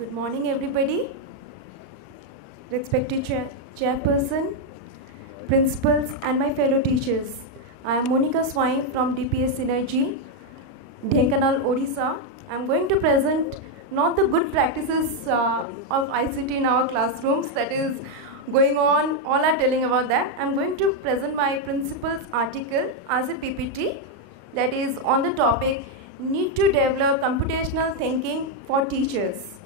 Good morning, everybody. Respected chairperson, principals, and my fellow teachers. I am Monica Swain from DPS Synergy, Dhenkanal, Odisha. I am going to present not the good practices of ICT in our classrooms that is going on, all are telling about that. I am going to present my principal's article as a PPT that is on the topic need to develop computational thinking for teachers.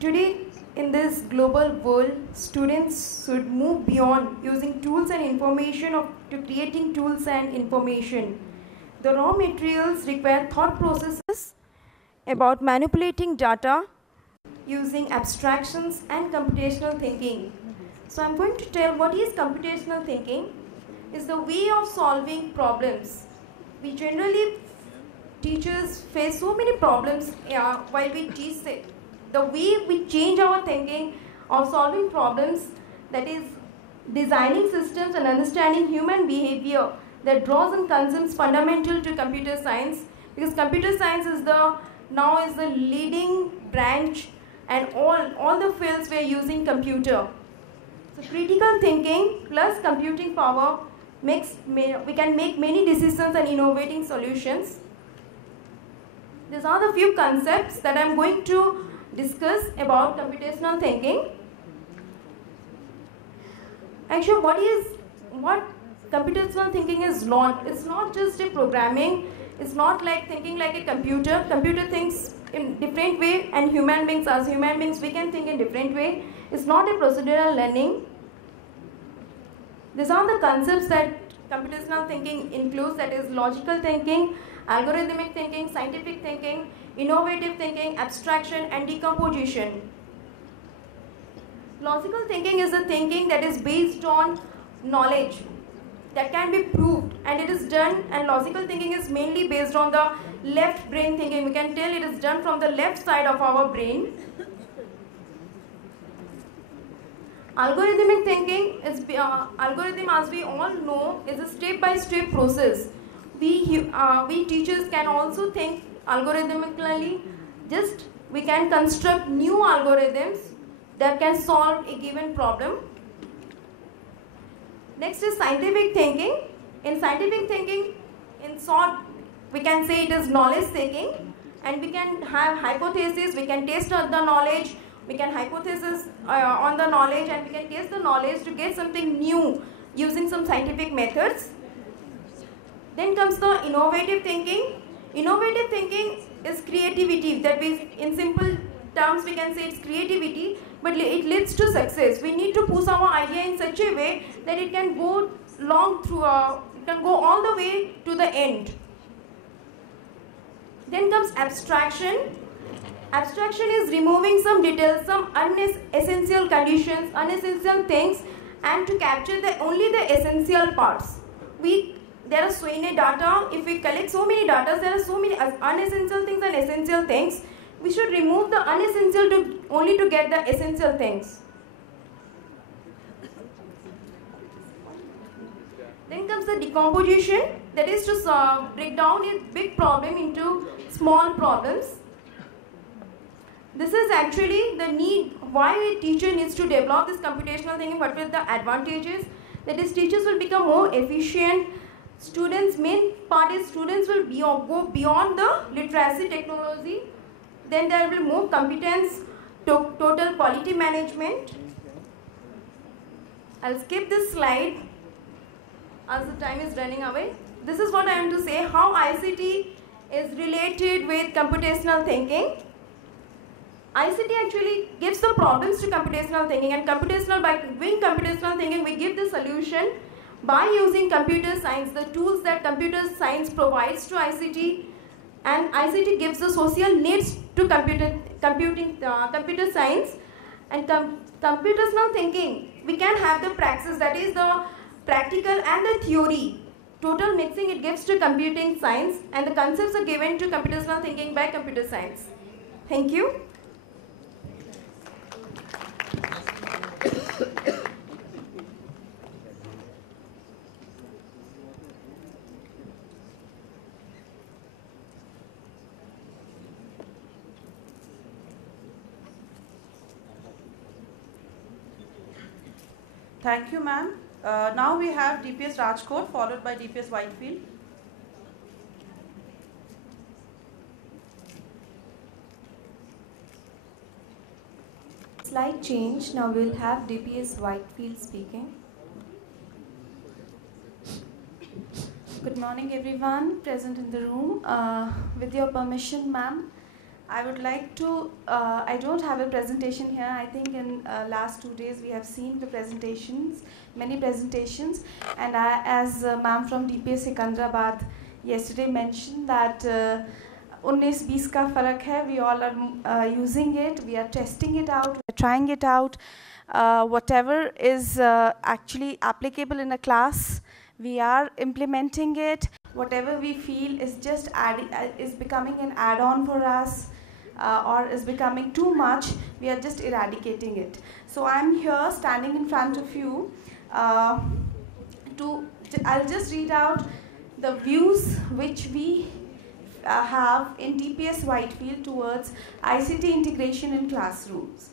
Today, in this global world, students should move beyond using tools and information to creating tools and information. The raw materials require thought processes about manipulating data using abstractions and computational thinking. So I'm going to tell what is computational thinking. Is the way of solving problems. We generally, teachers face so many problems while we teach it. The way we change our thinking of solving problems, that is designing systems and understanding human behavior that draws and concerns fundamental to computer science, because computer science is the leading branch and all the fields we are using computer. So critical thinking plus computing power we can make many decisions and innovating solutions. These are the few concepts that I am going to discuss about computational thinking. Actually, what computational thinking is not? It's not just a programming. It's not like thinking like a computer. Computer thinks in different way, and human beings, as human beings, we can think in different way. It's not a procedural learning. These are the concepts that computational thinking includes, that is logical thinking, algorithmic thinking, scientific thinking, innovative thinking, abstraction, and decomposition. Logical thinking is the thinking that is based on knowledge that can be proved, and it is done, and logical thinking is mainly based on the left brain thinking. We can tell it is done from the left side of our brain. Algorithmic thinking is, algorithm, as we all know, is a step-by-step process. We teachers can also think algorithmically. Just we can construct new algorithms that can solve a given problem. Next is scientific thinking. In scientific thinking, in short, we can say it is knowledge seeking, and we can have hypotheses. We can test the knowledge. We can hypothesis on the knowledge, and we can test the knowledge to get something new using some scientific methods. Then comes the innovative thinking. Innovative thinking is creativity. That means, in simple terms, we can say it's creativity, but it leads to success. We need to push our idea in such a way that it can go it can go all the way to the end. Then comes abstraction. Abstraction is removing some details, some unessential conditions, unessential things, and to capture only the essential parts. There are so many data. If we collect so many data, there are so many unessential things and essential things. We should remove the unessential only to get the essential things. Then comes the decomposition, that is to break down a big problem into small problems. This is actually the need, why a teacher needs to develop this computational thinking. What are the advantages? That is, teachers will become more efficient. Students, main part is students will go beyond the literacy technology. Then there will be more competence, total quality management. I'll skip this slide as the time is running away. This is what I am to say, how ICT is related with computational thinking. ICT actually gives the problems to computational thinking, and by doing computational thinking, we give the solution by using computer science, the tools that computer science provides to ICT, and ICT gives the social needs to computer science. And computational thinking, we can have the praxis, that is the practical and the theory. Total mixing it gives to computing science, and the concepts are given to computational thinking by computer science. Thank you. Thank you, ma'am. Now we have DPS Rajkot followed by DPS Whitefield. Slight change. Now we'll have DPS Whitefield speaking. Good morning, everyone present in the room. With your permission, ma'am, I would like to, I don't have a presentation here. I think in last 2 days we have seen the presentations, many presentations. And as ma'am from DPS Secunderabad yesterday mentioned that 19-20 ka farak hai, we all are using it, we are testing it out, we are trying it out. Whatever is actually applicable in a class, we are implementing it. Whatever we feel is just is becoming an add-on for us, or is becoming too much, we are just eradicating it. So I'm here standing in front of you I'll just read out the views which we have in DPS Whitefield towards ICT integration in classrooms.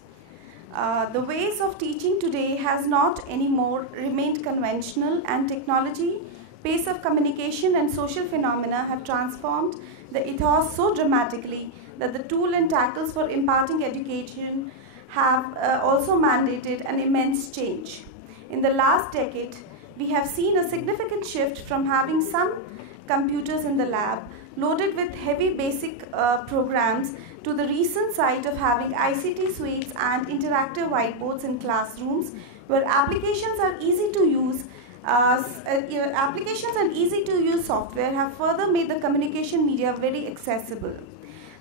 The ways of teaching today has not anymore remained conventional, and technology, pace of communication and social phenomena have transformed the ethos so dramatically that the tool and tackles for imparting education have also mandated an immense change. In the last decade, we have seen a significant shift from having some computers in the lab loaded with heavy basic programs to the recent sight of having ICT suites and interactive whiteboards in classrooms where applications are easy to use. Applications and easy to use software have further made the communication media very accessible.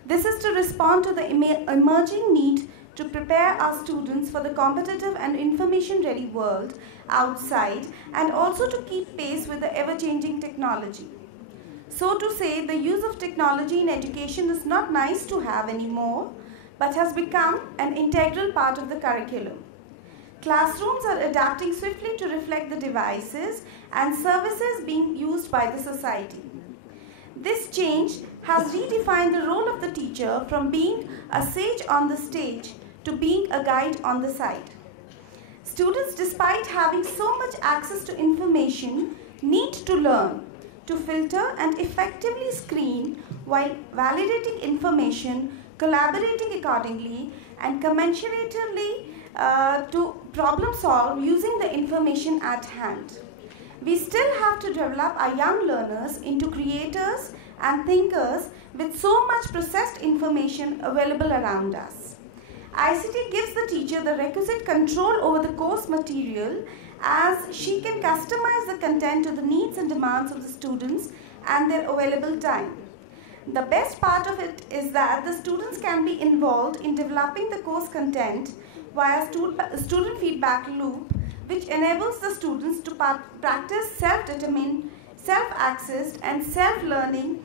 This is to respond to the emerging need to prepare our students for the competitive and information-ready world outside, and also to keep pace with the ever-changing technology. So to say, the use of technology in education is not nice to have anymore, but has become an integral part of the curriculum. Classrooms are adapting swiftly to reflect the devices and services being used by the society. This change has redefined the role of the teacher from being a sage on the stage to being a guide on the side. Students, despite having so much access to information, need to learn to filter and effectively screen while validating information, collaborating accordingly, and commensurately to problem solve using the information at hand. We still have to develop our young learners into creators and thinkers with so much processed information available around us. ICT gives the teacher the requisite control over the course material, as she can customize the content to the needs and demands of the students and their available time. The best part of it is that the students can be involved in developing the course content via student feedback loop, which enables the students to practice self-determined, self-accessed and self-learning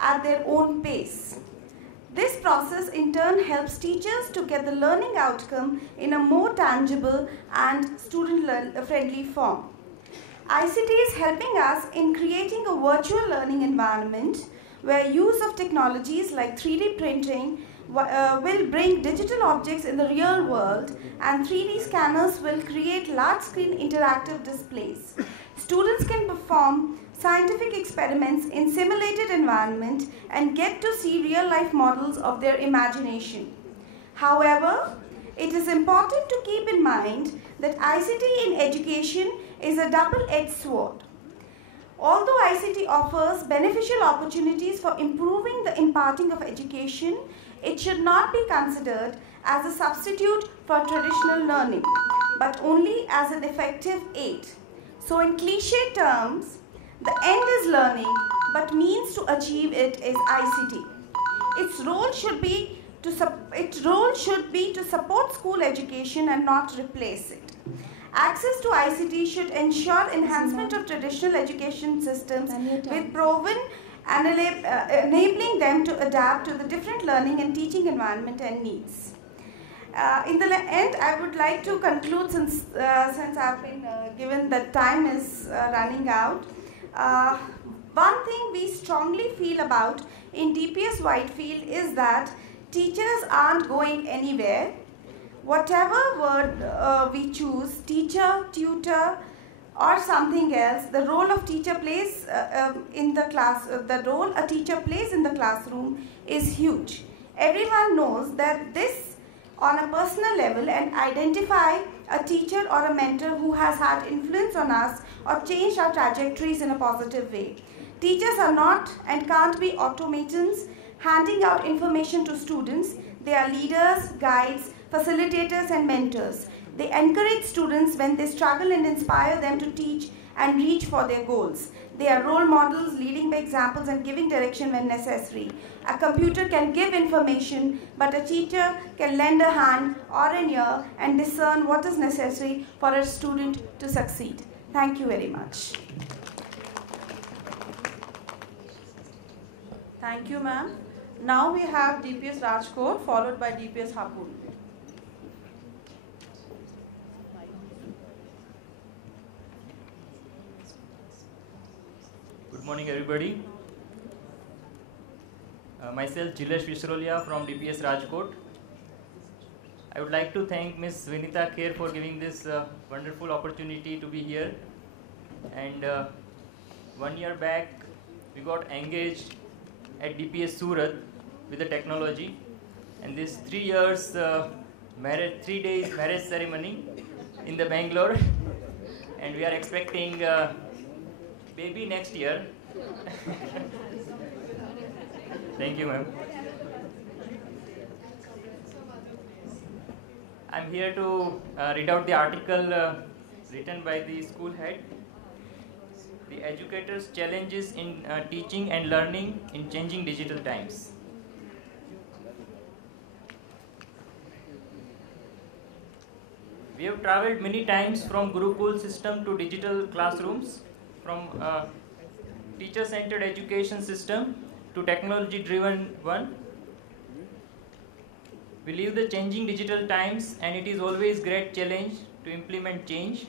at their own pace. This process in turn helps teachers to get the learning outcome in a more tangible and student-friendly form. ICT is helping us in creating a virtual learning environment where use of technologies like 3D printing will bring digital objects in the real world, and 3D scanners will create large-screen interactive displays. Students can perform scientific experiments in simulated environment and get to see real-life models of their imagination. However, it is important to keep in mind that ICT in education is a double-edged sword. Although ICT offers beneficial opportunities for improving the imparting of education, it should not be considered as a substitute for traditional learning, but only as an effective aid. So in cliché terms, the end is learning, but means to achieve it is ICT. Its role should be to support school education and not replace it. Access to ICT should ensure enhancement of traditional education systems with proven and enabling them to adapt to the different learning and teaching environment and needs. In the end, I would like to conclude since I've been given that time is running out. One thing we strongly feel about in DPS Whitefield is that teachers aren't going anywhere. Whatever word we choose, teacher, tutor, or something else, the role of teacher plays in the class, the role a teacher plays in the classroom is huge. Everyone knows that this on a personal level and identify a teacher or a mentor who has had influence on us or changed our trajectories in a positive way. Teachers are not and can't be automatons handing out information to students. They are leaders, guides, facilitators and mentors. They encourage students when they struggle and inspire them to teach and reach for their goals. They are role models, leading by examples and giving direction when necessary. A computer can give information, but a teacher can lend a hand or an ear and discern what is necessary for a student to succeed. Thank you very much. Thank you, ma'am. Now we have DPS Rajkot followed by DPS Hapur. Good morning, everybody. Myself, Jilesh Vishrolia from DPS Rajkot. I would like to thank Ms. Vinita Kher for giving this wonderful opportunity to be here. And 1 year back, we got engaged at DPS Surat with the technology. And this 3 years, 3 days marriage ceremony in the Bangalore. And we are expecting baby next year. Thank you, ma'am. I'm here to read out the article written by the school head. The educators' challenges in teaching and learning in changing digital times. We have traveled many times from Gurukul system to digital classrooms, from teacher-centered education system to technology-driven one. We live the changing digital times, and it is always great challenge to implement change.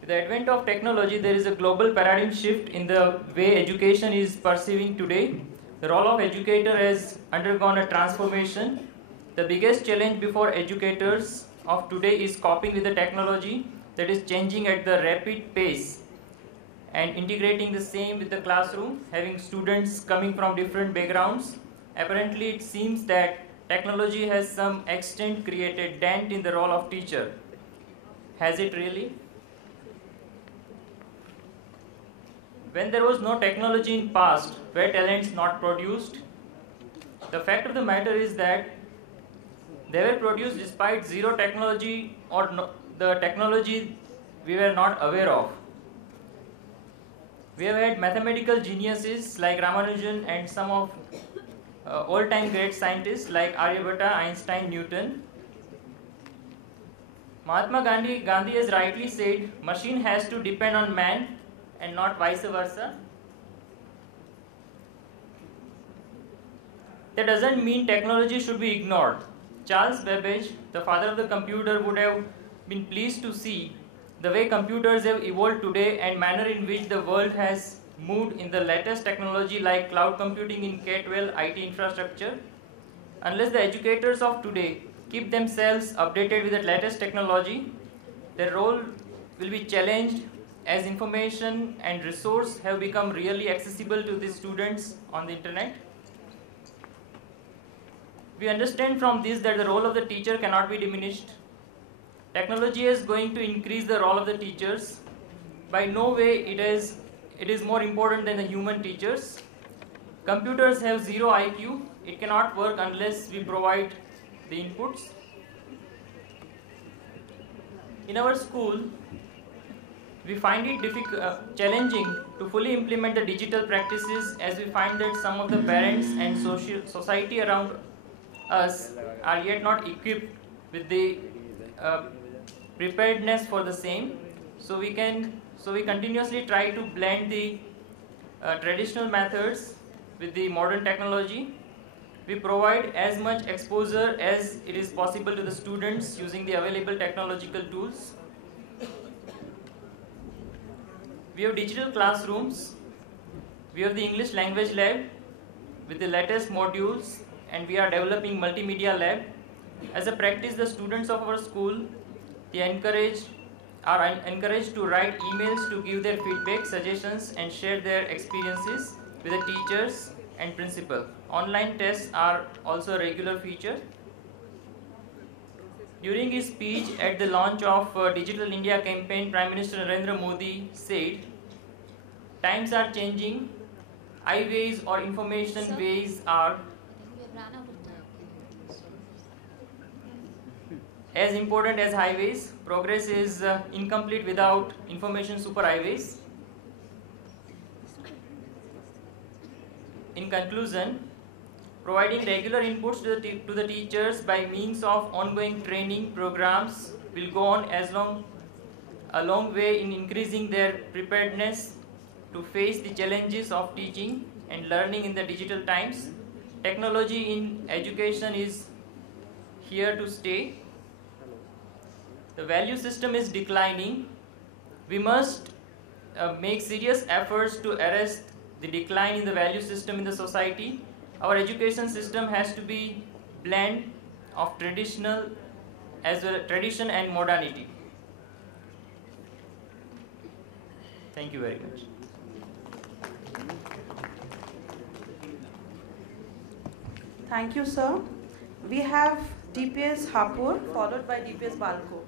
With the advent of technology, there is a global paradigm shift in the way education is perceiving today. The role of educator has undergone a transformation. The biggest challenge before educators of today is coping with the technology that is changing at the rapid pace and integrating the same with the classroom, having students coming from different backgrounds. Apparently, it seems that technology has some extent created dent in the role of teacher. Has it really? When there was no technology in past, were talents not produced? The fact of the matter is that they were produced despite zero technology or the technology we were not aware of. We have had mathematical geniuses like Ramanujan and some of all-time great scientists like Aryabhatta, Einstein, Newton. Mahatma Gandhi has rightly said, machine has to depend on man and not vice versa. That doesn't mean technology should be ignored. Charles Babbage, the father of the computer, would have been pleased to see the way computers have evolved today and manner in which the world has moved in the latest technology like cloud computing in K-12 IT infrastructure. Unless the educators of today keep themselves updated with the latest technology, their role will be challenged as information and resource have become really accessible to the students on the internet. We understand from this that the role of the teacher cannot be diminished. Technology is going to increase the role of the teachers. By no way it is more important than the human teachers. Computers have zero IQ. It cannot work unless we provide the inputs. In our school, we find it challenging to fully implement the digital practices, as we find that some of the parents and society around us are yet not equipped with the preparedness for the same. So we continuously try to blend the traditional methods with the modern technology. We provide as much exposure as it is possible to the students using the available technological tools. We have digital classrooms. We have the English language lab with the latest modules, and we are developing multimedia lab. As a practice, the students of our school are encouraged to write emails to give their feedback, suggestions, and share their experiences with the teachers and principal. Online tests are also a regular feature. During his speech at the launch of Digital India campaign, Prime Minister Narendra Modi said, "Times are changing. Highways or information ways are as important as highways. Progress is incomplete without information superhighways." In conclusion, providing regular inputs to the teachers by means of ongoing training programs will go on a long way in increasing their preparedness to face the challenges of teaching and learning in the digital times. Technology in education is here to stay. The value system is declining. We must make serious efforts to arrest the decline in the value system in the society. Our education system has to be blend of tradition and modernity. Thank you very much. Thank you, sir. We have DPS Hapur followed by DPS Balko.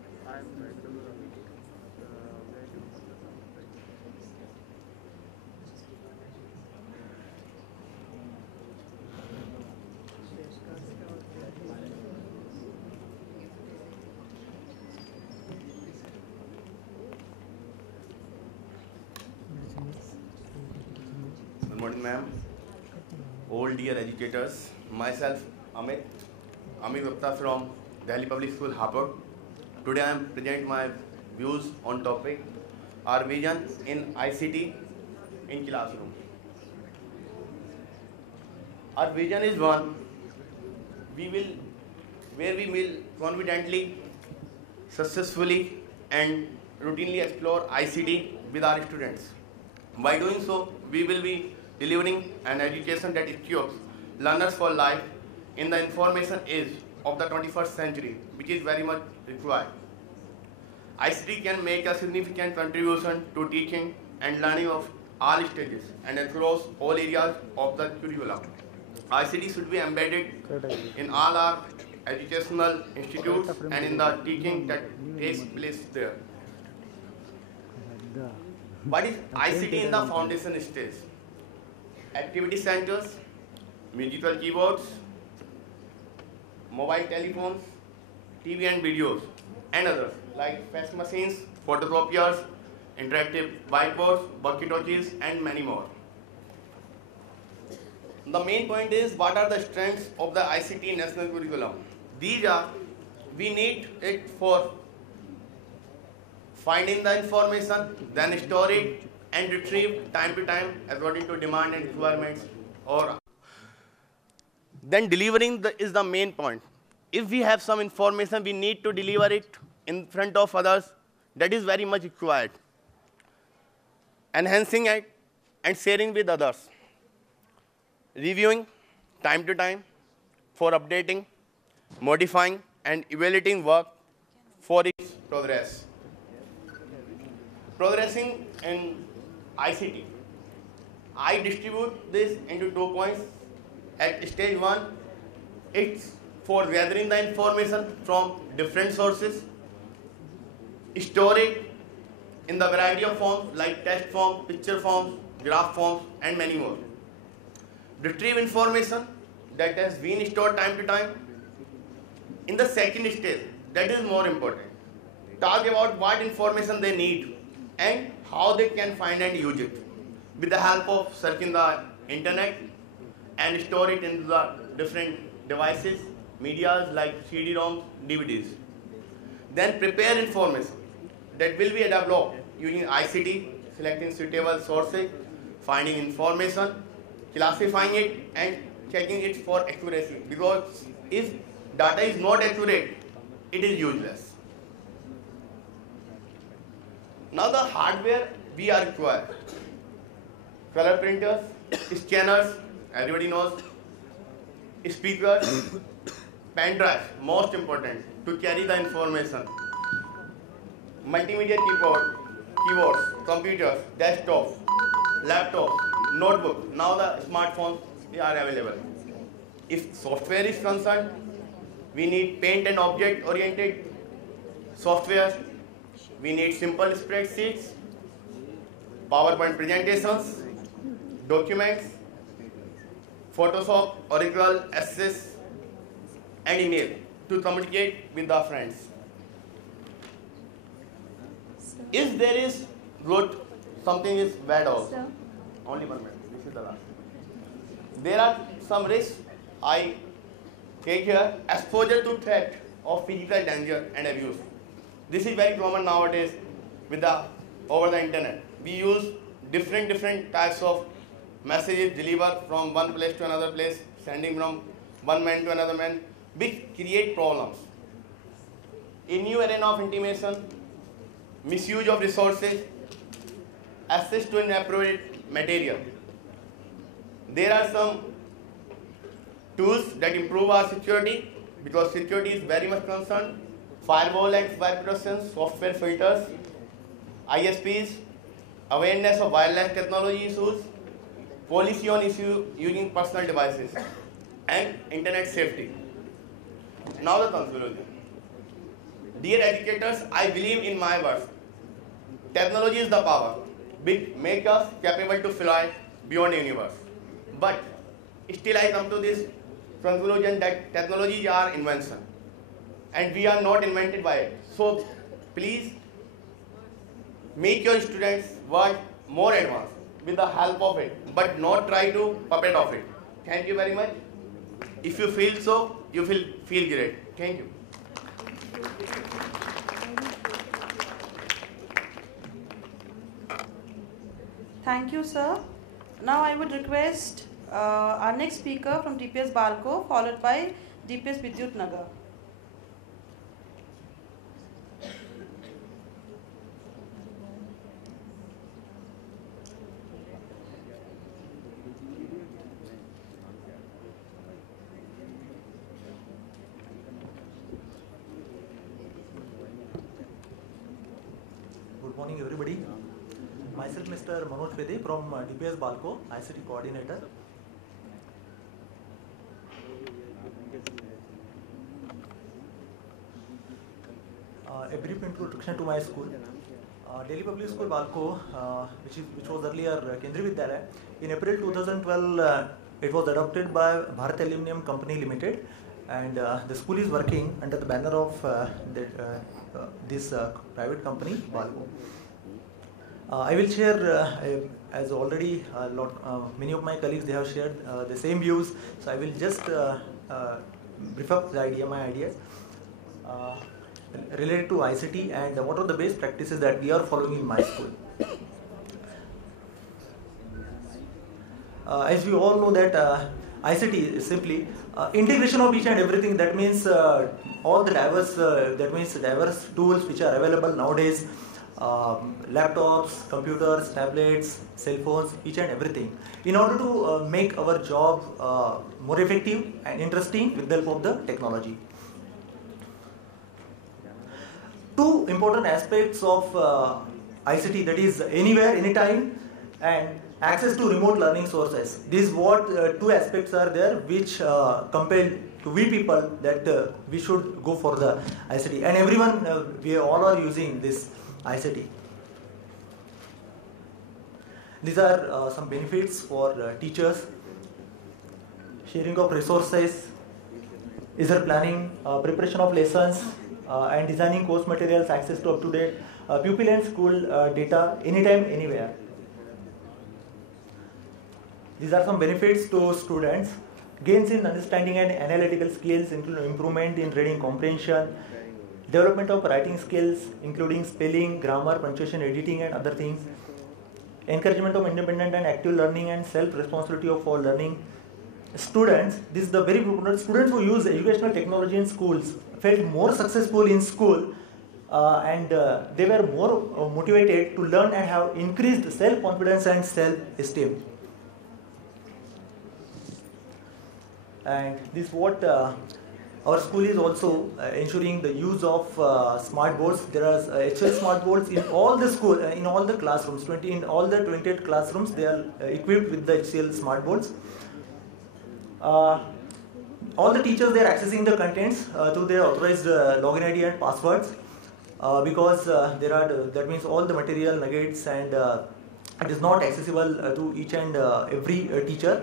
Good morning, ma'am. All dear educators, myself Amit Gupta from Delhi Public School, Hapur. Today I am present my views on topic our vision in ICT in classroom. Our vision is one where we will confidently, successfully and routinely explore ICT with our students. By doing so, we will be delivering an education that equips learners for life in the information age of the 21st century, which is very much required. ICT can make a significant contribution to teaching and learning of all stages and across all areas of the curriculum. ICT should be embedded in all our educational institutes and in the teaching that takes place there. What is ICT in the foundation stage? Activity centers, musical keyboards, mobile telephones, TV and videos, and others like fax machines, photocopiers, interactive whiteboards, walkie-talkies, and many more. The main point is, what are the strengths of the ICT national curriculum? These are, we need it for finding the information, then store it and retrieve time to time according to demand and requirements, or then delivering is the main point. If we have some information, we need to deliver it in front of others. That is very much required. Enhancing it and sharing with others. Reviewing time to time for updating, modifying, and evaluating work for its progress. Progressing in ICT. I distribute this into 2 points. At stage 1, it's for gathering the information from different sources, store it in the variety of forms like text form, picture forms, graph forms, and many more. Retrieve information that has been stored time to time. In the second stage, that is more important. Talk about what information they need and how they can find and use it with the help of searching the internet and store it into the different devices, medias like CD-ROMs, DVDs. Then prepare information that will be developed using ICT, selecting suitable sources, finding information, classifying it and checking it for accuracy, because if data is not accurate, it is useless. Now the hardware we are required. Color printers, scanners, everybody knows, speakers, pen drive, most important to carry the information, multimedia keyboards, computers, desktops, laptops, notebook. Now the smartphones are available. If software is concerned, we need paint and object oriented software. We need simple spreadsheets, PowerPoint presentations, documents, Photoshop, Oracle, Access, and email to communicate with the friends. If there is good, something is bad also. Sir? Only 1 minute. This is the last. There are some risks I take here. Exposure to threat of physical danger and abuse. This is very common nowadays with over the internet. We use different types of messages delivered from one place to another place, sending from one man to another man, which create problems. A new arena of intimidation, misuse of resources, access to inappropriate material. There are some tools that improve our security, because security is very much concerned. Firewall and fire protection, software filters, ISPs, awareness of wireless technology issues, policy on issue using personal devices, and internet safety. Now the conclusion. Dear educators, I believe in my words. Technology is the power which makes us capable to fly beyond the universe. But still I come to this conclusion that technologies are invention and we are not invented by it. So please make your students work more advanced with the help of it, but not try to puppet of it. Thank you very much. If you feel so, you will feel great. Thank you. Thank you, sir. Now I would request our next speaker from DPS Balko, followed by DPS Vidyut Nagar. Good morning, everybody. Myself, Mr. Manoj Pede from DPS Balko, ICT coordinator. A brief introduction to my school. Delhi Public School Balko, which was earlier Kendriya Vidyalaya. In April 2012, it was adopted by Bharat Aluminium Company Limited, and the school is working under the banner of this private company, Balko. I will share, as already many of my colleagues, they have shared the same views, so I will just brief up my ideas related to ICT and what are the best practices that we are following in my school. As we all know that ICT is simply integration of each and everything. That means all the diverse tools which are available nowadays, laptops, computers, tablets, cell phones, each and everything, in order to make our job more effective and interesting with the help of the technology. Two important aspects of ICT, that is anywhere, anytime, and access to remote learning sources. These two aspects are there which compel to we people that we should go for the ICT, and everyone, we all are using this ICT. These are some benefits for teachers: sharing of resources, user planning, preparation of lessons, and designing course materials, access to up-to-date pupil and school data anytime, anywhere. These are some benefits to students: gains in understanding and analytical skills, including improvement in reading comprehension, development of writing skills, including spelling, grammar, punctuation, editing, and other things, encouragement of independent and active learning and self-responsibility for learning. Students, this is the very important, students who use educational technology in schools felt more successful in school and they were more motivated to learn and have increased self-confidence and self-esteem. And this is what our school is also ensuring the use of smart boards. There are HL smart boards in all the school, in all the classrooms. In all the 28 classrooms, they are equipped with the HCL smart boards. All the teachers, they are accessing the contents through their authorized login ID and passwords because there are that means all the material nuggets and it is not accessible to each and every teacher.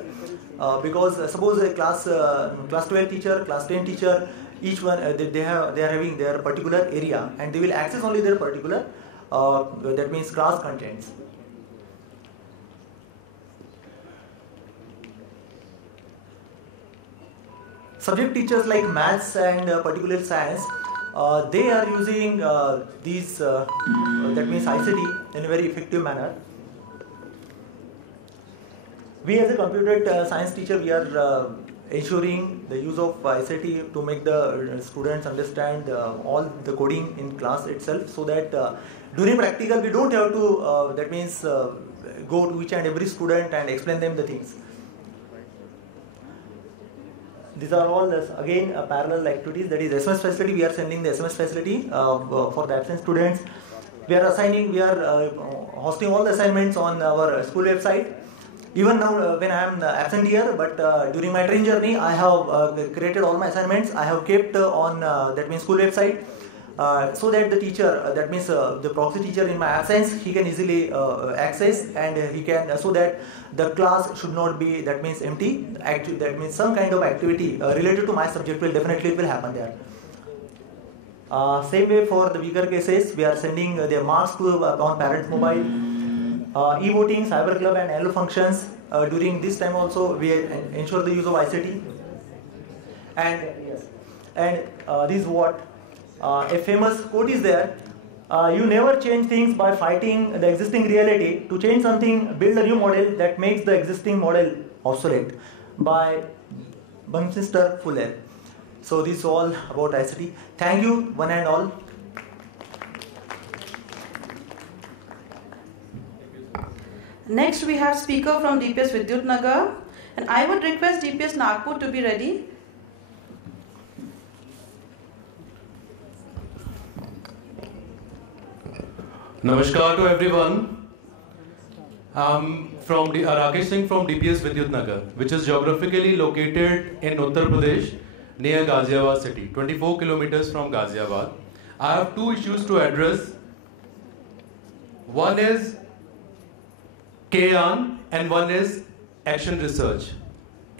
Because suppose a class 12 teacher, class 10 teacher, each one they are having their particular area and they will access only their particular that means class contents. Subject teachers like maths and particular science, they are using these that means ICT in a very effective manner. We as a computer science teacher, we are ensuring the use of ICT to make the students understand all the coding in class itself, so that during practical we don't have to that means go to each and every student and explain them the things. These are all again parallel activities, that is SMS facility. We are sending the SMS facility for the absent students. We are assigning, we are hosting all the assignments on our school website. Even now when I am absent here, but during my train journey, I have created all my assignments. I have kept on that means school website so that the teacher, that means the proxy teacher in my absence, he can easily access and he can, so that the class should not be that means empty. That means some kind of activity related to my subject will definitely will happen there. Same way for the weaker cases, we are sending their marks to on parents' mobile. E-voting, cyber club and annual functions. During this time also we ensure the use of ICT. And this is what a famous quote is there. You never change things by fighting the existing reality. To change something, build a new model that makes the existing model obsolete. By Buckminster Fuller. So this is all about ICT. Thank you one and all. Next we have speaker from DPS Vidyut Nagar, and I would request DPS Nagpur to be ready. Namaskar to everyone. I'm from Rakesh Singh from DPS Vidyut Nagar, which is geographically located in Uttar Pradesh near Ghaziabad city, 24 kilometers from Ghaziabad. I have two issues to address. One is KAN and one is action research.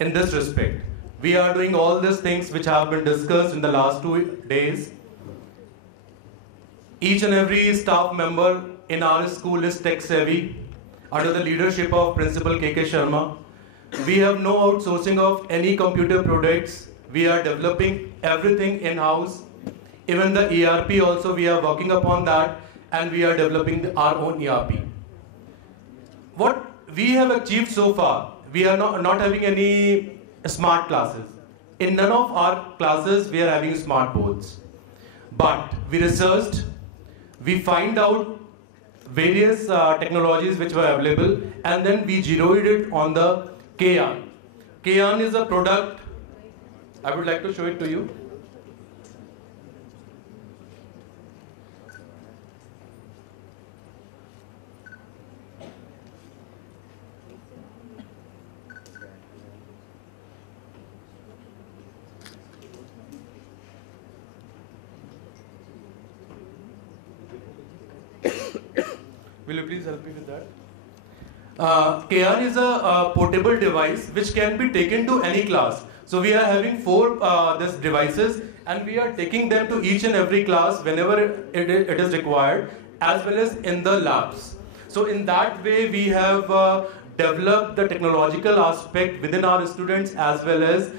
In this respect, we are doing all these things which have been discussed in the last 2 days. Each and every staff member in our school is tech savvy under the leadership of Principal KK Sharma. We have no outsourcing of any computer products. We are developing everything in-house. Even the ERP also, we are working upon that, and we are developing our own ERP. What we have achieved so far, we are not having any smart classes. In none of our classes we are having smart boards. But we researched, we find out various technologies which were available, and then we zeroed it on the KAN. KAN is a product, I would like to show it to you. Will you please help me with that? KAN is a portable device which can be taken to any class. So we are having 4 these devices, and we are taking them to each and every class whenever it is required, as well as in the labs. So in that way we have developed the technological aspect within our students, as well as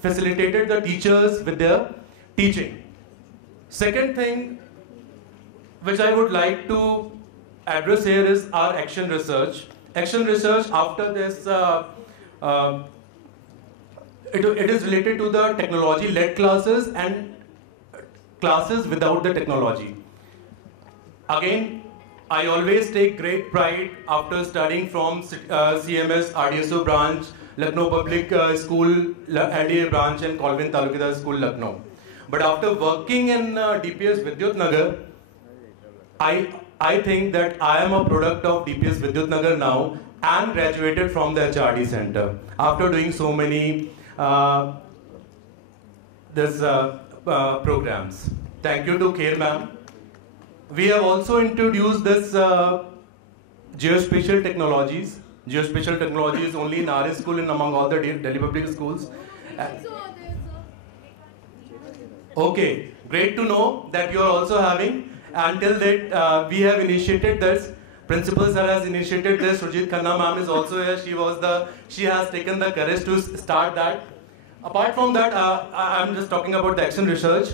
facilitated the teachers with their teaching. Second thing which I would like to address here is our action research. Action research after this, it is related to the technology-led classes and classes without the technology. Again, I always take great pride after studying from CMS RDSO branch, Lucknow Public School, LDA branch and Colvin Talukadar School, Lucknow. But after working in DPS Vidyut Nagar, I think that I am a product of DPS Vidyut Nagar now and graduated from the HRD center after doing so many programs. Thank you to Kher ma'am. We have also introduced this geospatial technologies. Geospatial technology is only in our school and among all the Delhi public schools. Okay, great to know that you are also having. Until that, we have initiated this. Principal sir has initiated this. Sujit Khanna ma'am is also here. She has taken the courage to start that. Apart from that, I am just talking about the action research.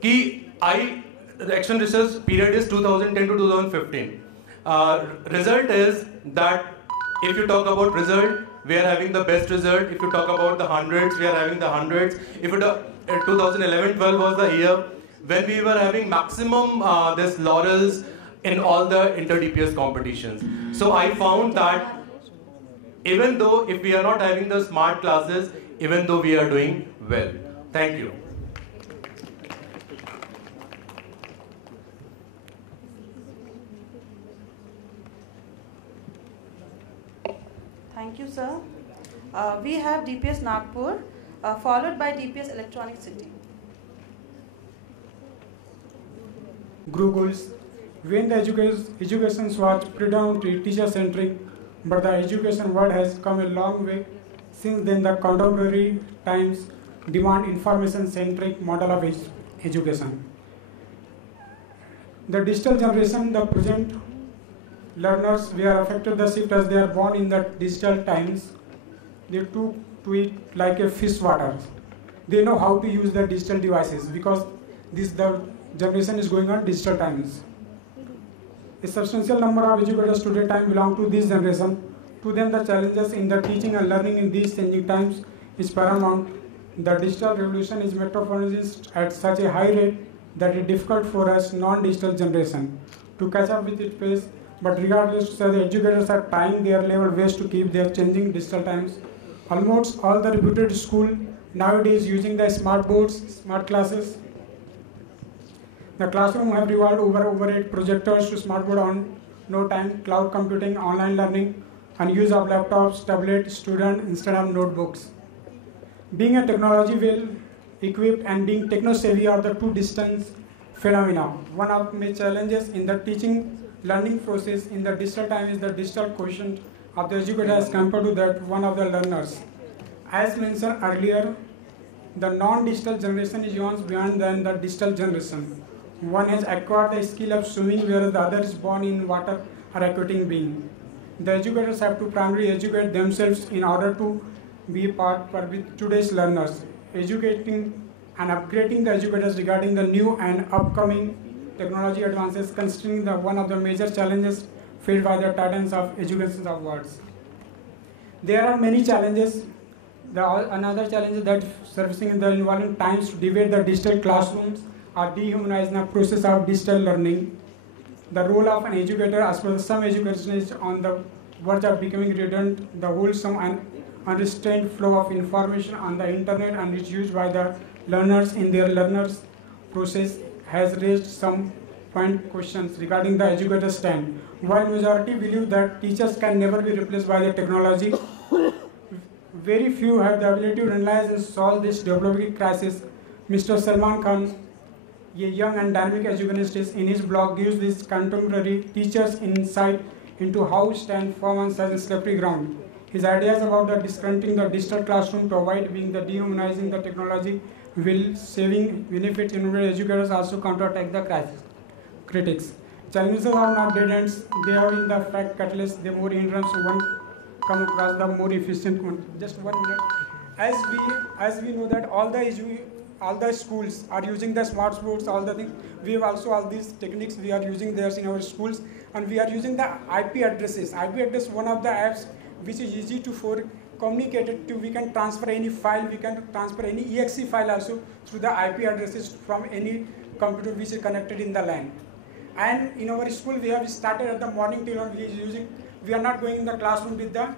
The action research period is 2010 to 2015. Result is that if you talk about result, we are having the best result. If you talk about the hundreds, we are having the hundreds. If you 2011-12 was the year when we were having maximum this laurels in all the inter-DPS competitions. So I found that even though if we are not having the smart classes, even though we are doing well. Thank you. Thank you, sir. We have DPS Nagpur, followed by DPS Electronic City. Group goals. When the education was predominantly teacher-centric, but the education world has come a long way. Since then, the contemporary times demand information-centric model of education. The digital generation, the present learners, we are affected the shift as they are born in the digital times. They took to it like a fish water. They know how to use the digital devices because the generation is going on digital times. A substantial number of educators today time belong to this generation. To them, the challenges in the teaching and learning in these changing times is paramount. The digital revolution is metamorphosed at such a high rate that it is difficult for us non-digital generation to catch up with its pace. But regardless, the educators are trying their level best to keep their changing digital times. Almost all the reputed schools nowadays using the smart boards, smart classes. The classroom have revolved over 8 projectors to smartboard on no time, cloud computing, online learning, and use of laptops, tablets, student instead of notebooks. Being a technology well equipped and being techno-savvy are the two distinct phenomena. One of the major challenges in the teaching learning process in the digital time is the digital quotient of the educator as compared to that one of the learners. As mentioned earlier, the non-digital generation is once beyond than the digital generation. One has acquired the skill of swimming, whereas the other is born in water or aquatic being. The educators have to primarily educate themselves in order to be part with today's learners, educating and upgrading the educators regarding the new and upcoming technology advances, considering one of the major challenges faced by the titans of education of world. There are many challenges. Another challenge that surfacing in the involving times to debate the digital classrooms are dehumanized in the process of digital learning. The role of an educator, as well as some education, is on the verge of becoming redundant. The wholesome and unrestrained flow of information on the internet and its use by the learners in their learners process has raised some point questions regarding the educator's stand. While majority believe that teachers can never be replaced by the technology, very few have the ability to analyze and solve this developing crisis. Mr. Salman Khan, a young and dynamic educationist, in his blog gives these contemporary teachers insight into how stand firm on such a slippery ground. His ideas about the discounting the digital classroom to avoid being the dehumanizing the technology will saving benefit in educators also counterattack the crisis. Critics. Challenges are not dead ends, they are in the fact catalyst, the more hindrance one come across the more efficient one. Just 1 minute. As we know that all the all the schools are using the smart boards, all the things. We have also all these techniques we are using there in our schools, and we are using the IP addresses. IP address, one of the apps which is easy to for communicated to. We can transfer any file, we can transfer any exe file also through the IP addresses from any computer which is connected in the LAN. And in our school, we have started at the morning till we are not going in the classroom with the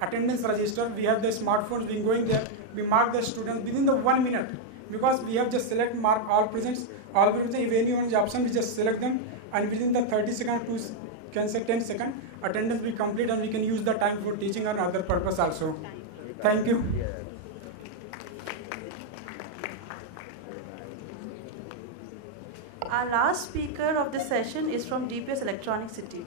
attendance register. We have the smartphones, we going there, we mark the students within the 1 minute, because we have just select, mark all presents, all presents. If anyone is absent, we just select them, and within the 30 seconds to can say 10 seconds, attendance will complete, and we can use the time for teaching or other purpose also. Thank you. Our last speaker of this session is from DPS Electronic City.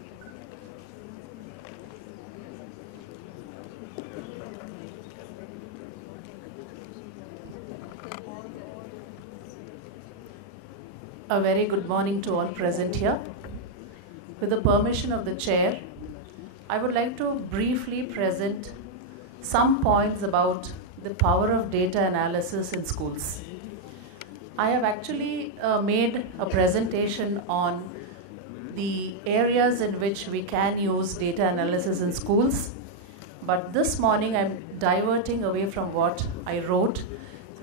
A very good morning to all present here. With the permission of the chair, I would like to briefly present some points about the power of data analysis in schools. I have actually made a presentation on the areas in which we can use data analysis in schools, but this morning I'm diverting away from what I wrote,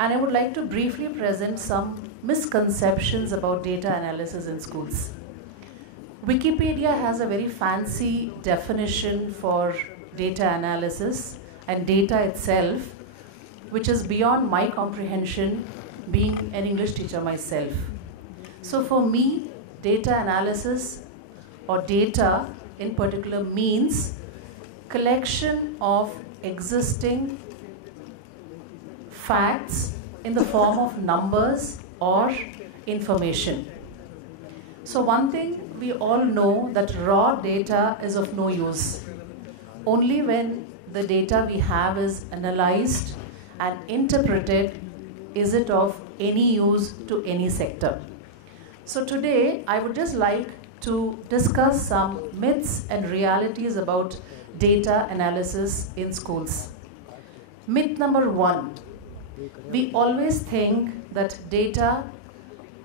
and I would like to briefly present some misconceptions about data analysis in schools. Wikipedia has a very fancy definition for data analysis and data itself, which is beyond my comprehension, being an English teacher myself. So for me, data analysis or data in particular means collection of existing facts in the form of numbers or information. So one thing we all know, that raw data is of no use. Only when the data we have is analyzed and interpreted is it of any use to any sector. So today I would just like to discuss some myths and realities about data analysis in schools. Myth number 1. We always think that data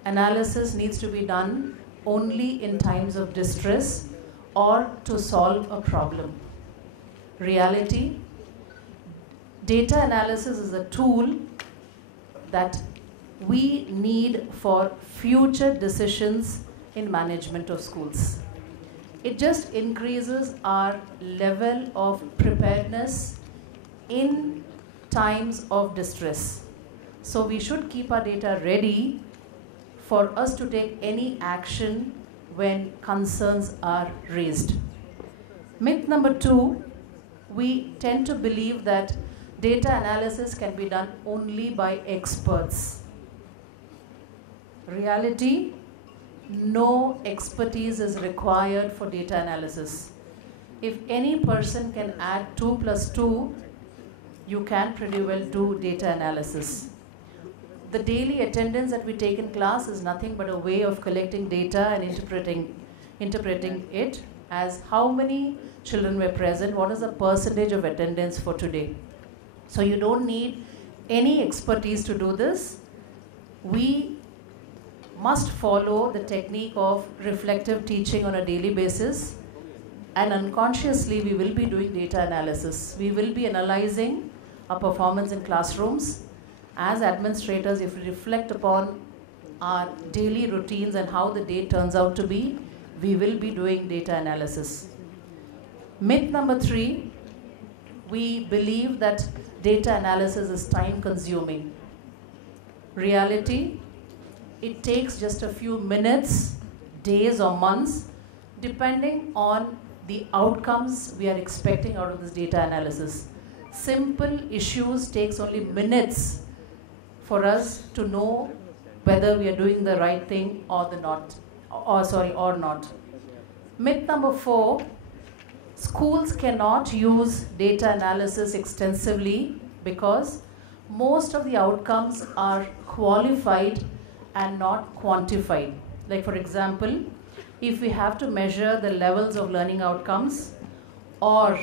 analysis needs to be done only in times of distress or to solve a problem. Reality, data analysis is a tool that we need for future decisions in management of schools. It just increases our level of preparedness in times of distress. So we should keep our data ready for us to take any action when concerns are raised. Myth number 2, we tend to believe that data analysis can be done only by experts. Reality, no expertise is required for data analysis. If any person can add 2 plus 2, you can pretty well do data analysis. The daily attendance that we take in class is nothing but a way of collecting data and interpreting it as how many children were present, what is the percentage of attendance for today. So you don't need any expertise to do this. We must follow the technique of reflective teaching on a daily basis, and unconsciously we will be doing data analysis. We will be analyzing our performance in classrooms. As administrators, if we reflect upon our daily routines and how the day turns out to be, we will be doing data analysis. Myth number 3, we believe that data analysis is time consuming. Reality, it takes just a few minutes, days or months, depending on the outcomes we are expecting out of this data analysis. Simple issues takes only minutes for us to know whether we are doing the right thing or not. Myth number 4, schools cannot use data analysis extensively because most of the outcomes are qualified and not quantified. Like for example, if we have to measure the levels of learning outcomes, or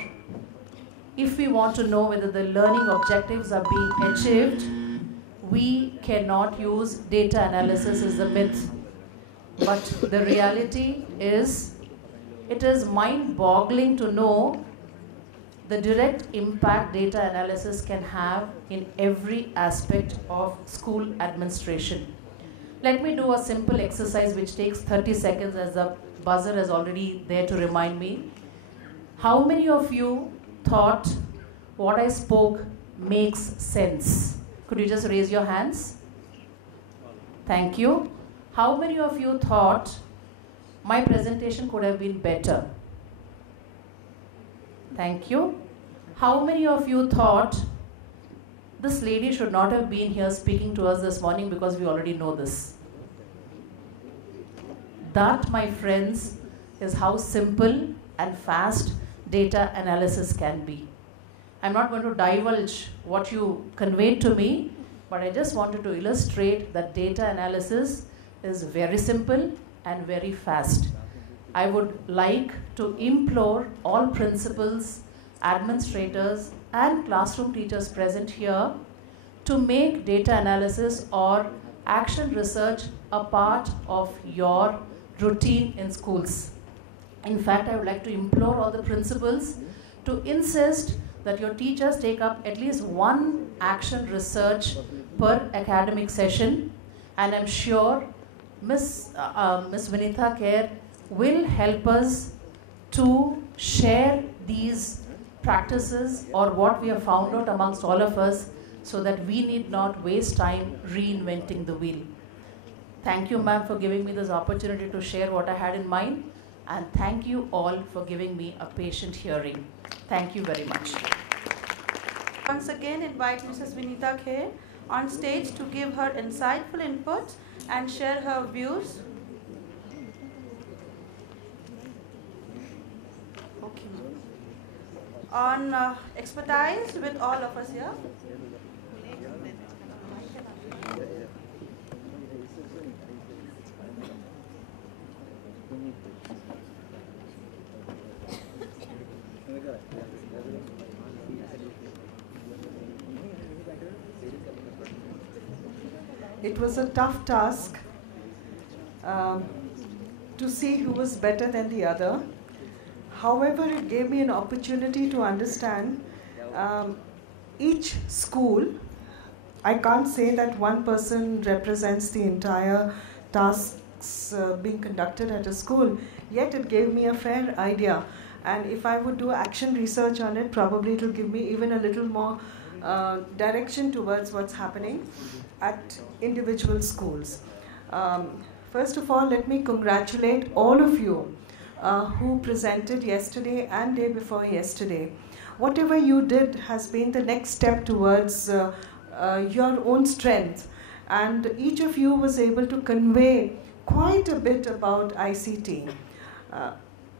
if we want to know whether the learning objectives are being achieved, we cannot use data analysis is a myth. But the reality is, it is mind-boggling to know the direct impact data analysis can have in every aspect of school administration. Let me do a simple exercise which takes 30 seconds, as the buzzer is already there to remind me. How many of you thought what I spoke makes sense? Could you just raise your hands? Thank you. How many of you thought my presentation could have been better? Thank you. How many of you thought this lady should not have been here speaking to us this morning because we already know this? That, my friends, is how simple and fast data analysis can be. I'm not going to divulge what you conveyed to me, but I just wanted to illustrate that data analysis is very simple and very fast. I would like to implore all principals, administrators, and classroom teachers present here to make data analysis or action research a part of your routine in schools. In fact, I would like to implore all the principals to insist that your teachers take up at least one action research per academic session, and I'm sure Ms. Vinitha Kher will help us to share these practices or what we have found out amongst all of us, so that we need not waste time reinventing the wheel. Thank you, ma'am, for giving me this opportunity to share what I had in mind, and thank you all for giving me a patient hearing. Thank you very much. Once again, invite Mrs. Vinitha Kher on stage to give her insightful input and share her views. Okay. On expertise with all of us here. It was a tough task to see who was better than the other. However, it gave me an opportunity to understand each school. I can't say that one person represents the entire tasks being conducted at a school, yet it gave me a fair idea. And if I would do action research on it, probably it will give me even a little more direction towards what's happening at individual schools. First of all, let me congratulate all of you who presented yesterday and day before yesterday. Whatever you did has been the next step towards your own strength, and each of you was able to convey quite a bit about ICT.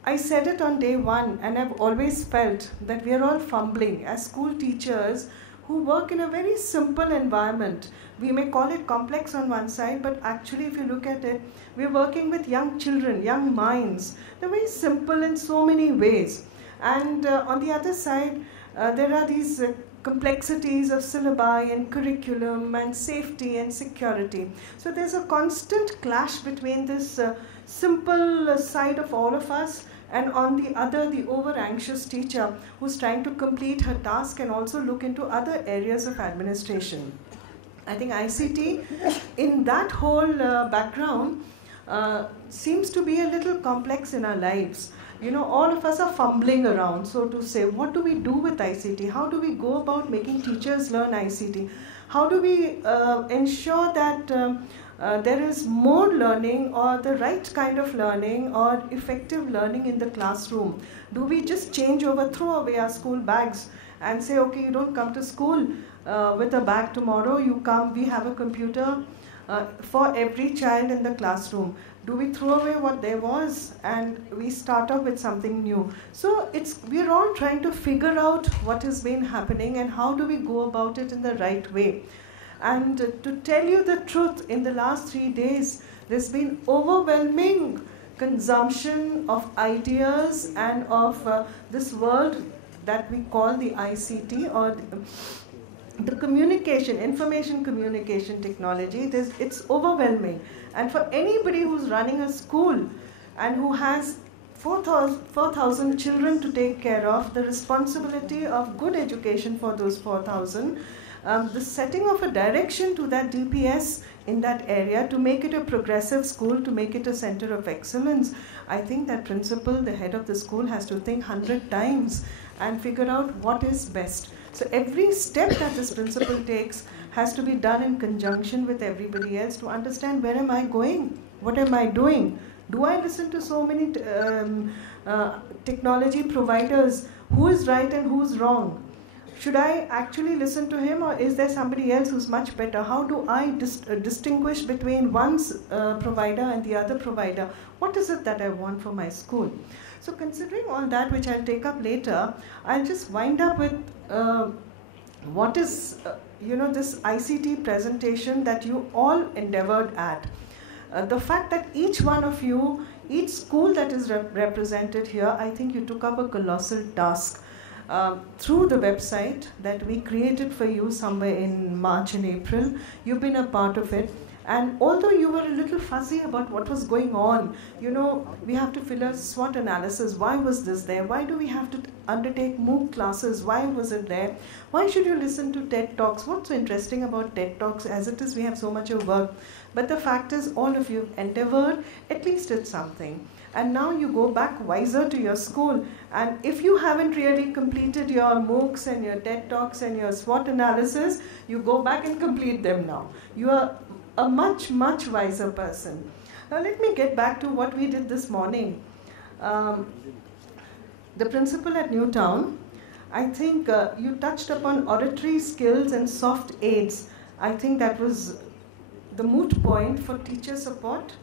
I said it on day one, and I've always felt that we are all fumbling as school teachers who work in a very simple environment. We may call it complex on one side, but actually if you look at it, we're working with young children, young minds. They're very simple in so many ways. And on the other side, there are these complexities of syllabi and curriculum and safety and security. So there's a constant clash between this simple side of all of us, and on the other, the over-anxious teacher who's trying to complete her task and also look into other areas of administration. I think ICT, in that whole background, seems to be a little complex in our lives. You know, all of us are fumbling around, so to say. What do we do with ICT? How do we go about making teachers learn ICT? How do we ensure that there is more learning, or the right kind of learning, or effective learning in the classroom? Do we just change over, throw away our school bags and say, okay, you don't come to school with a bag tomorrow, you come, we have a computer for every child in the classroom? Do we throw away what there was and we start off with something new? So we're all trying to figure out what has been happening and how do we go about it in the right way. And to tell you the truth, in the last 3 days, there's been overwhelming consumption of ideas and of this world that we call the ICT, or the communication, information communication technology, it's overwhelming. And for anybody who's running a school and who has 4,000 children to take care of, the responsibility of good education for those 4,000, the setting of a direction to that DPS in that area to make it a progressive school, to make it a center of excellence, I think that principal, the head of the school, has to think 100 times and figure out what is best. So every step that this principal takes has to be done in conjunction with everybody else to understand, where am I going? What am I doing? Do I listen to so many technology providers? Who is right and who's wrong? Should I actually listen to him, or is there somebody else who's much better? How do I distinguish between one's provider and the other provider? What is it that I want for my school? So considering all that, which I'll take up later, I'll just wind up with what is, this ICT presentation that you all endeavored at. The fact that each one of you, each school that is represented here, I think you took up a colossal task through the website that we created for you somewhere in March and April. You've been a part of it. And although you were a little fuzzy about what was going on, we have to fill a SWOT analysis. Why was this there? Why do we have to undertake MOOC classes? Why was it there? Why should you listen to TED Talks? What's so interesting about TED Talks? As it is, we have so much of work. But the fact is, all of you endeavored, at least did something. And now you go back wiser to your school. And if you haven't really completed your MOOCs and your TED Talks and your SWOT analysis, you go back and complete them now. You are a much, much wiser person. Now let me get back to what we did this morning. The principal at Newtown, I think you touched upon oratory skills and soft aids. I think that was the moot point for teacher support.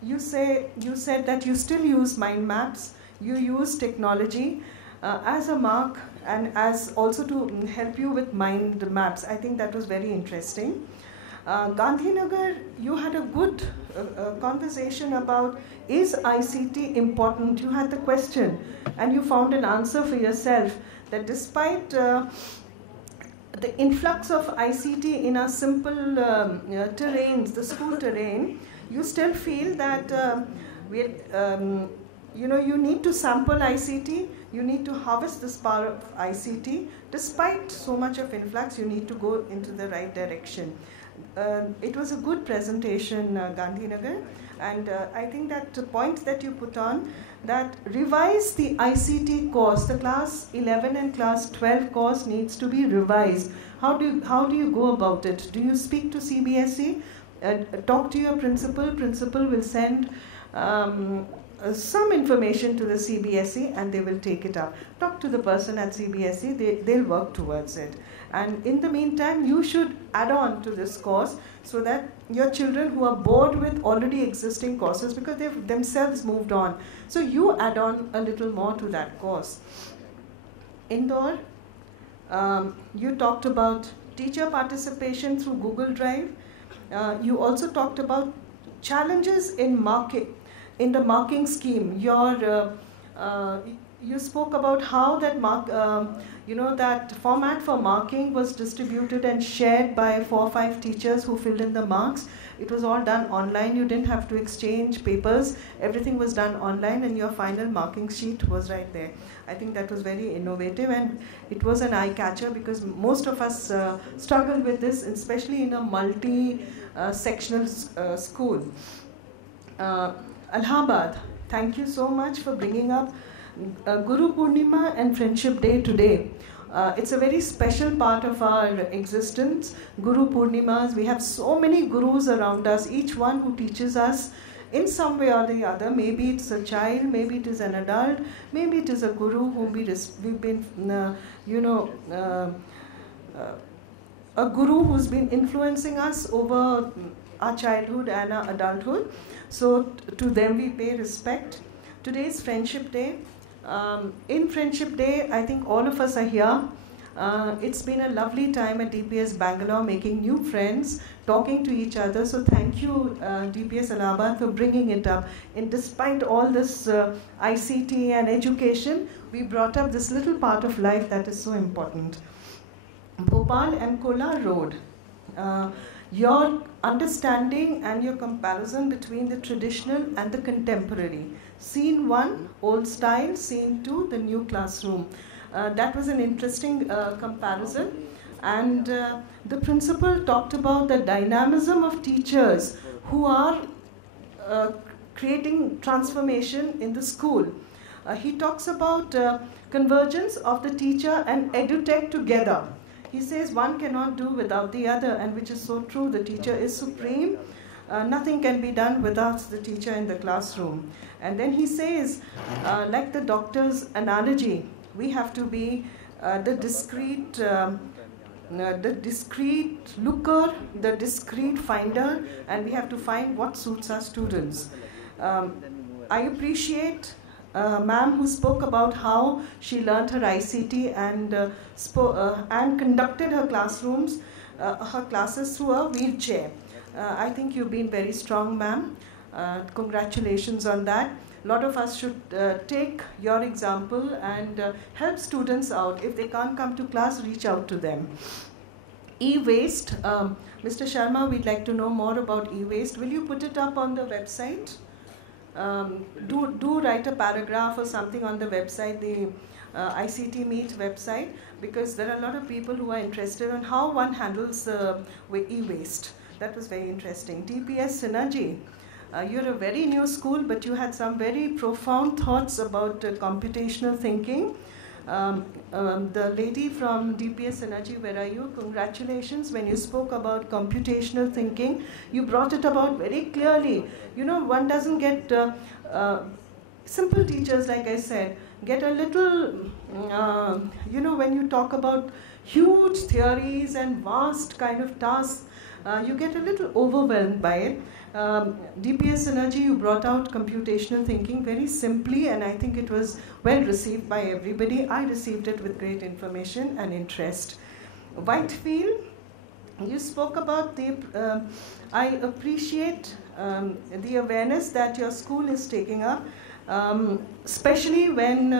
You said that you still use mind maps, you use technology as a mark and as also to help you with mind maps. I think that was very interesting. Gandhinagar, you had a good conversation about, is ICT important? You had the question and you found an answer for yourself, that despite the influx of ICT in our simple terrains, the school terrain, you still feel that you need to sample ICT, you need to harvest this power of ICT. Despite so much of influx, you need to go into the right direction. It was a good presentation, Gandhinagar, and I think that the point that you put on, that revise the ICT course, the class 11 and class 12 course needs to be revised. How do you go about it? Do you speak to CBSE? Talk to your principal. Principal will send some information to the CBSE and they will take it up. Talk to the person at CBSE, they'll work towards it. And in the meantime, you should add on to this course so that your children who are bored with already existing courses, because they've themselves moved on, so you add on a little more to that course. Indoor, you talked about teacher participation through Google Drive. You also talked about challenges in marking, in the marking scheme. You spoke about how that that format for marking was distributed and shared by 4 or 5 teachers who filled in the marks. It was all done online. You didn't have to exchange papers. Everything was done online and your final marking sheet was right there. I think that was very innovative and it was an eye-catcher because most of us struggle with this, especially in a multi-sectional school. Allahabad, thank you so much for bringing up Guru Purnima and Friendship Day today. It's a very special part of our existence. Guru Purnimas, we have so many gurus around us, each one who teaches us in some way or the other. Maybe it's a child, maybe it is an adult, maybe it is a guru whom we've been, a guru who's been influencing us over our childhood and our adulthood. So to them we pay respect. Today is Friendship Day. In Friendship Day, I think all of us are here. It's been a lovely time at DPS Bangalore, making new friends, talking to each other. So thank you, DPS Allahabad, for bringing it up. And despite all this ICT and education, we brought up this little part of life that is so important. Bhopal and Kolar Road. Your understanding and your comparison between the traditional and the contemporary. Scene 1, old style. Scene 2, the new classroom. That was an interesting comparison. And the principal talked about the dynamism of teachers who are creating transformation in the school. He talks about convergence of the teacher and edutech together. He says one cannot do without the other, and which is so true. The teacher is supreme. Nothing can be done without the teacher in the classroom. And then he says, like the doctor's analogy, we have to be the discreet looker, the discreet finder, and we have to find what suits our students. I appreciate ma'am who spoke about how she learned her ICT and conducted her classrooms, her classes through a wheelchair. I think you've been very strong, ma'am. Congratulations on that. A lot of us should take your example and help students out. If they can't come to class, reach out to them. E-waste. Mr. Sharma, we'd like to know more about e-waste. Will you put it up on the website? Do write a paragraph or something on the website, the ICT Meet website, because there are a lot of people who are interested in how one handles e-waste. That was very interesting. DPS Synergy. You're a very new school, but you had some very profound thoughts about computational thinking. The lady from DPS Synergy, where are you? Congratulations. When you spoke about computational thinking, you brought it about very clearly. You know, one doesn't get simple teachers, like I said, get a little, you know, when you talk about huge theories and vast kind of tasks, you get a little overwhelmed by it. DPS Synergy, you brought out computational thinking very simply, and I think it was well received by everybody. I received it with great information and interest. Whitefield, you spoke about the, I appreciate the awareness that your school is taking up, especially when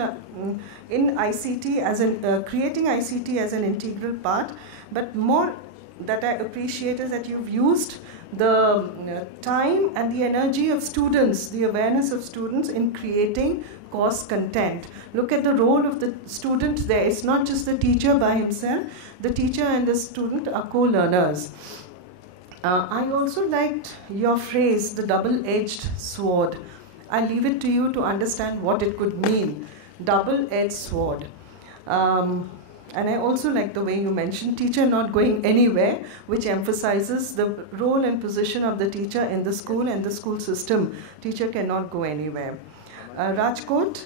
in ICT, as in creating ICT as an integral part, but more that I appreciate is that you've used the time and the energy of students, the awareness of students in creating course content. Look at the role of the student there. It's not just the teacher by himself. The teacher and the student are co-learners. I also liked your phrase, the double-edged sword. I leave it to you to understand what it could mean. Double-edged sword. And I also like the way you mentioned teacher not going anywhere, which emphasizes the role and position of the teacher in the school and the school system. Teacher cannot go anywhere. Rajkot,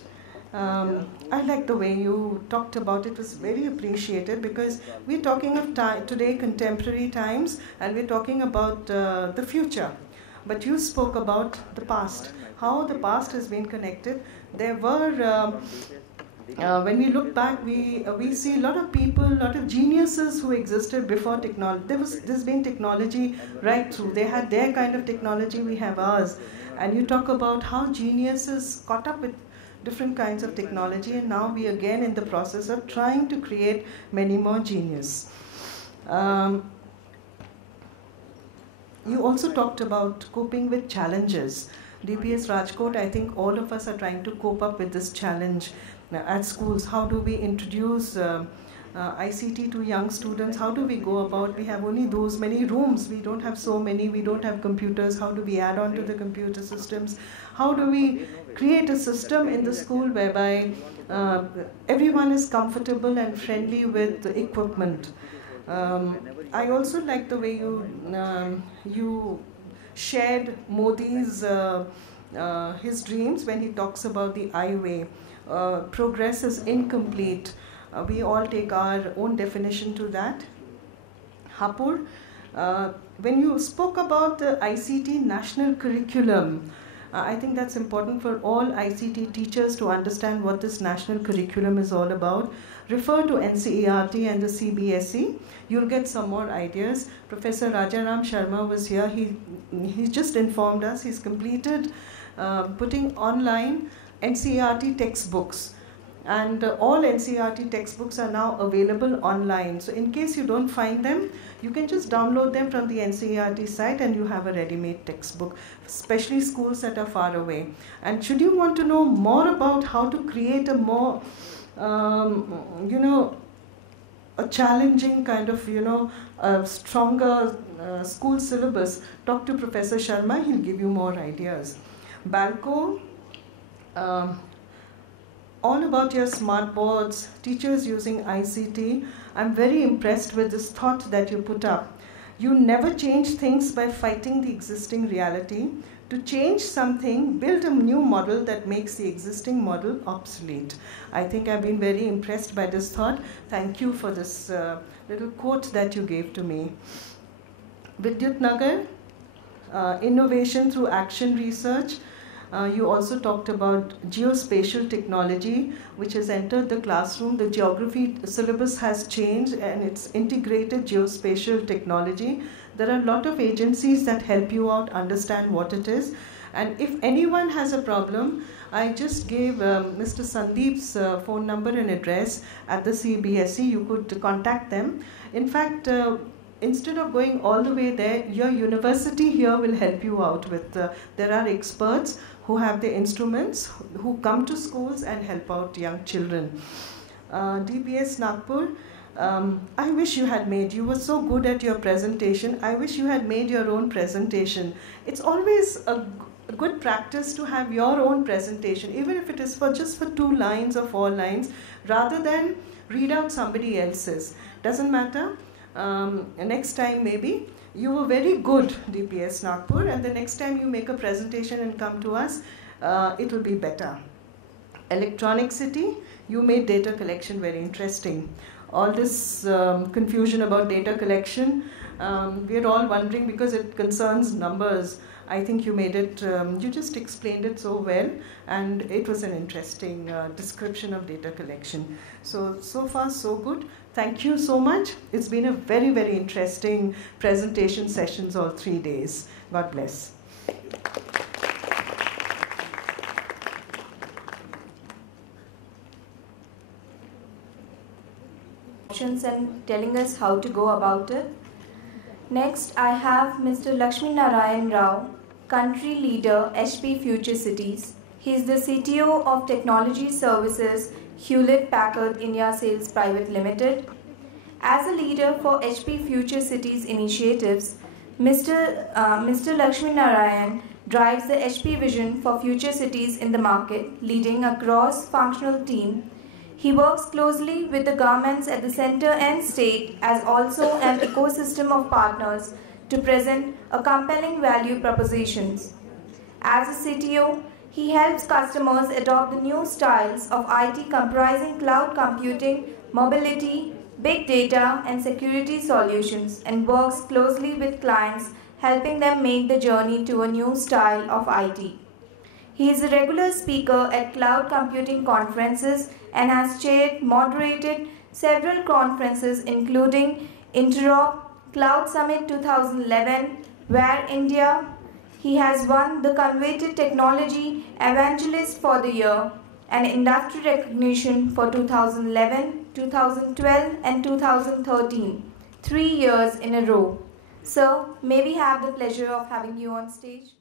I like the way you talked about it. It was very appreciated because we're talking of today, contemporary times, and we're talking about the future. But you spoke about the past, how the past has been connected. There were when we look back, we see a lot of people, a lot of geniuses who existed before technology. There's been technology right through. They had their kind of technology, we have ours. And you talk about how geniuses caught up with different kinds of technology, and now we again in the process of trying to create many more genius. You also talked about coping with challenges. DPS Rajkot, I think all of us are trying to cope up with this challenge. At schools, how do we introduce ICT to young students? How do we go about? We have only those many rooms. We don't have so many. We don't have computers. How do we add on to the computer systems? How do we create a system in the school whereby everyone is comfortable and friendly with the equipment? I also like the way you shared Modi's his dreams when he talks about the I-way. Progress is incomplete. We all take our own definition to that. Hapur, when you spoke about the ICT national curriculum, I think that's important for all ICT teachers to understand what this national curriculum is all about. Refer to NCERT and the CBSE. You'll get some more ideas. Professor Rajaram Sharma was here. He just informed us he's completed putting online NCERT textbooks. And all NCERT textbooks are now available online. So in case you don't find them, you can just download them from the NCERT site and you have a ready-made textbook, especially schools that are far away. And should you want to know more about how to create a more, a challenging kind of, a stronger school syllabus, talk to Professor Sharma, he'll give you more ideas. Balco, all about your smart boards, teachers using ICT. I'm very impressed with this thought that you put up. You never change things by fighting the existing reality. To change something, build a new model that makes the existing model obsolete. I think I've been very impressed by this thought. Thank you for this little quote that you gave to me. Vidyut Nagar, innovation through action research. You also talked about geospatial technology, which has entered the classroom. The geography syllabus has changed and it's integrated geospatial technology. There are a lot of agencies that help you out understand what it is. And if anyone has a problem, I just gave Mr. Sandeep's phone number and address at the CBSE. You could contact them. In fact, instead of going all the way there, your university here will help you out with, there are experts who have the instruments, who come to schools and help out young children. DPS Nagpur, I wish you had made, you were so good at your presentation, I wish you had made your own presentation. It's always a good practice to have your own presentation, even if it is just for 2 lines or 4 lines, rather than read out somebody else's. Doesn't matter. Next time maybe. You were very good, DPS Nagpur, and the next time you make a presentation and come to us, it will be better. Electronic City, you made data collection very interesting. All this confusion about data collection, we're all wondering because it concerns numbers. I think you made it, you just explained it so well, and it was an interesting description of data collection. So far so good. Thank you so much. It's been a very, very interesting presentation sessions all 3 days. God bless. Options and telling us how to go about it. Next, I have Mr. Lakshmi Narayan Rao, Country Leader, HP Future Cities. He is the CTO of Technology Services, Hewlett-Packard India Sales Private Limited. As a leader for HP Future Cities initiatives, Mr. Lakshmi Narayan drives the HP vision for future cities in the market, leading a cross-functional team. He works closely with the governments at the center and state as also an ecosystem of partners to present a compelling value propositions. As a CTO, he helps customers adopt the new styles of IT comprising cloud computing, mobility, big data, and security solutions and works closely with clients, helping them make the journey to a new style of IT. He is a regular speaker at cloud computing conferences and has chaired, moderated several conferences including Interop, Cloud Summit 2011, where India. He has won the Coveted Technology Evangelist for the Year and industry recognition for 2011, 2012 and 2013, 3 years in a row. Sir, may we have the pleasure of having you on stage?